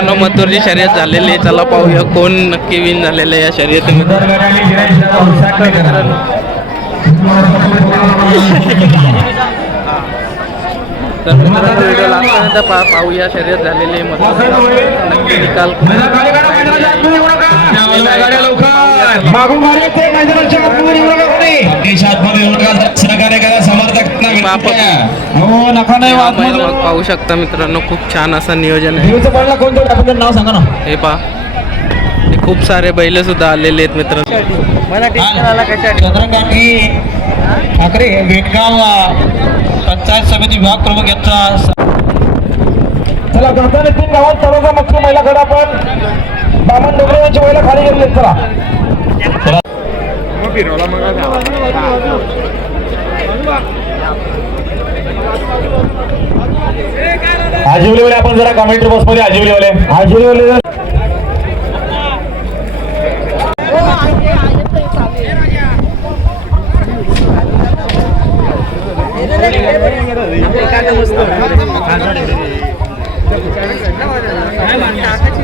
मित्रांनो मथुरची शर्यत झालेली आहे. चला पाहूया कोण नक्की विन झालेलं आहे या शर्यतीमध्ये. तर मित्रांनो व्हिडिओ लागल्यानंतर पा पाहूया. शर्यत झालेली आहे मथुर नक्की निकाल मागून मैदानाच्या आतमध्ये सहकार्य करा. समर्थक. हो नका नाही हा पाहू शकता मित्रांनो खूप छान असं नियोजन आहे. देवीचं पडला कोणतं आपण त्याचं नाव सांगा ना. हे पहा. हे खूप सारे बैल सुद्धा आलेले आहेत मित्रांनो. चंद्रकाठी ठाकरे भेटगाव पंचायत समिती विभाग प्रमुख यांचा चला जाताना तीन गावात महिला कडा पण बामण डोंगरे यांची महिला खाली गेलेली चला. आजिवलीवाले आपण जरा कमेंट्री बॉक्समध्ये आजिवलीवाले. आजिवलीवाले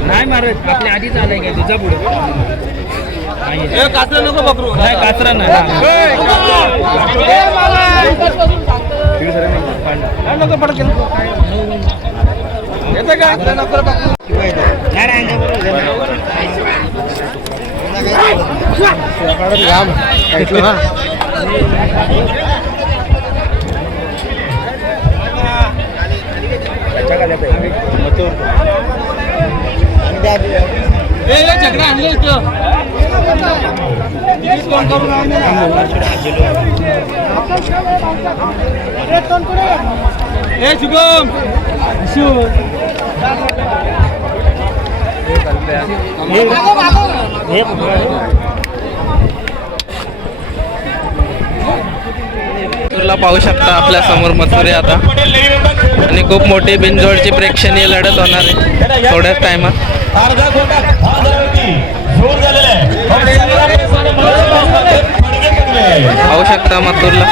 नाही मारत. आपल्या आधीच आलंय काय तुझा पुढे. काचरा नको बकरू नाही काचरा नको पडत येतं का? नको झगडा ए शुभम. मथुरला पाहू शकता आपल्यासमोर मथुरे आता. आणि खूप मोठी बिनजोडची प्रेक्षणीय लढत होणार आहे थोड्याच टायमात अर्धा गोटा जोर झालेला आहे. पाहू शकता मथुरला.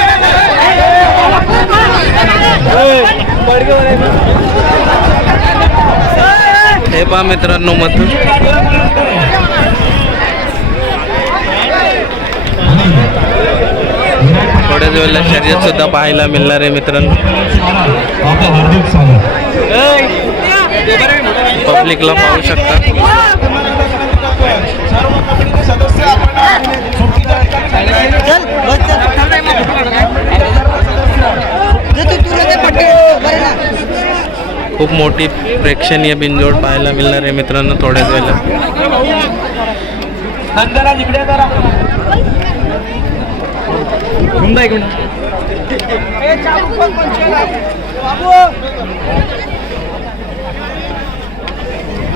हे पहा मित्रांनो मथुर. थोड्याच वेळेला शर्यत सुद्धा पाहायला मिळणार आहे मित्रांनो. आपलं हार्दिक स्वागत. पब्लिकला पाहू शकता. खूप मोठी प्रेक्षणीय बिनजोड पाहायला मिळणार आहे मित्रांनो थोड्याच वेळेला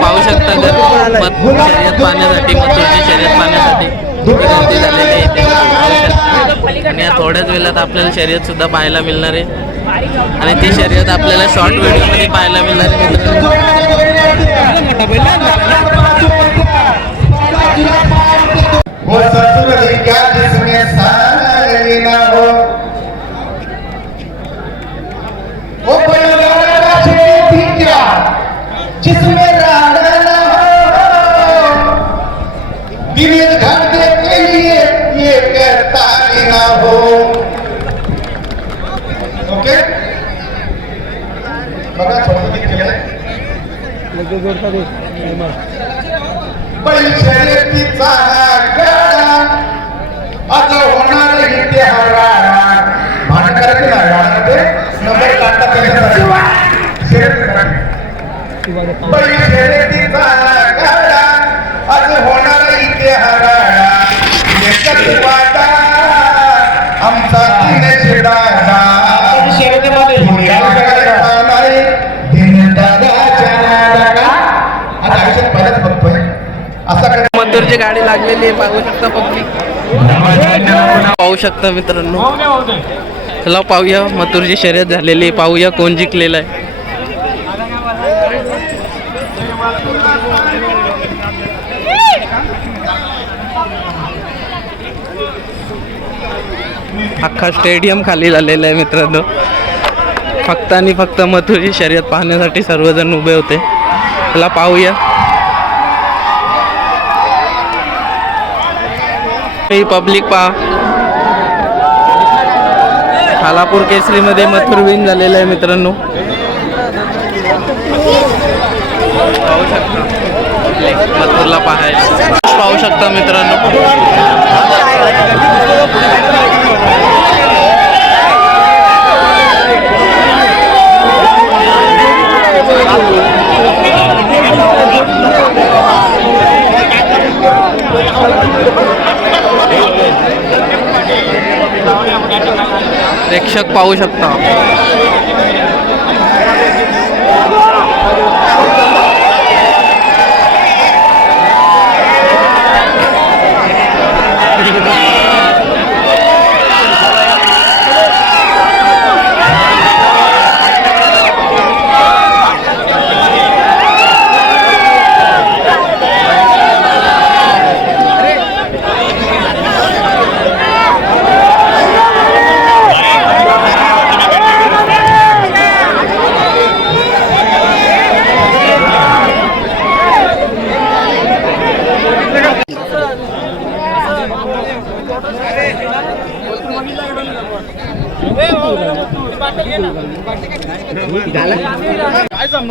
पाहू शकता जर शर्यत पाहण्यासाठी शर्यत पाहण्यासाठी गर्दी झालेली आहे आणि या थोड्याच वेळात आपल्याला शर्यत सुद्धा पाहायला मिळणार आहे. आणि ती शर्यत आपल्याला शॉर्ट व्हिडिओमध्ये पाहायला मिळणार आहे. हो, बघा थोडं आता होणार इथे हरा भांडण करायचं ना नंबर काढता त्याच्यासाठी आज होणार इथे हराडा वाटा. आमचा गाडी लागलेली आहे पाहू शकता पब्लिक पाहू शकता मित्रांनो. चला पाहूया मथुरची शर्यत झालेली आहे पाहूया कोण जिंकलेलं आहे. अख्खा स्टेडियम खाली झालेला आहे मित्रांनो. फक्त आणि फक्त मथुरची शर्यत पाहण्यासाठी सर्वजण उभे होते. चला पाहूया. ही पब्लिक पहा. खालापूर केसरीमध्ये मथुर विन झालेलं आहे मित्रांनो. पाहू शकता मथुरला पाहायला पाहू शकता मित्रांनो. प्रेक्षक पाहू शकता. सम्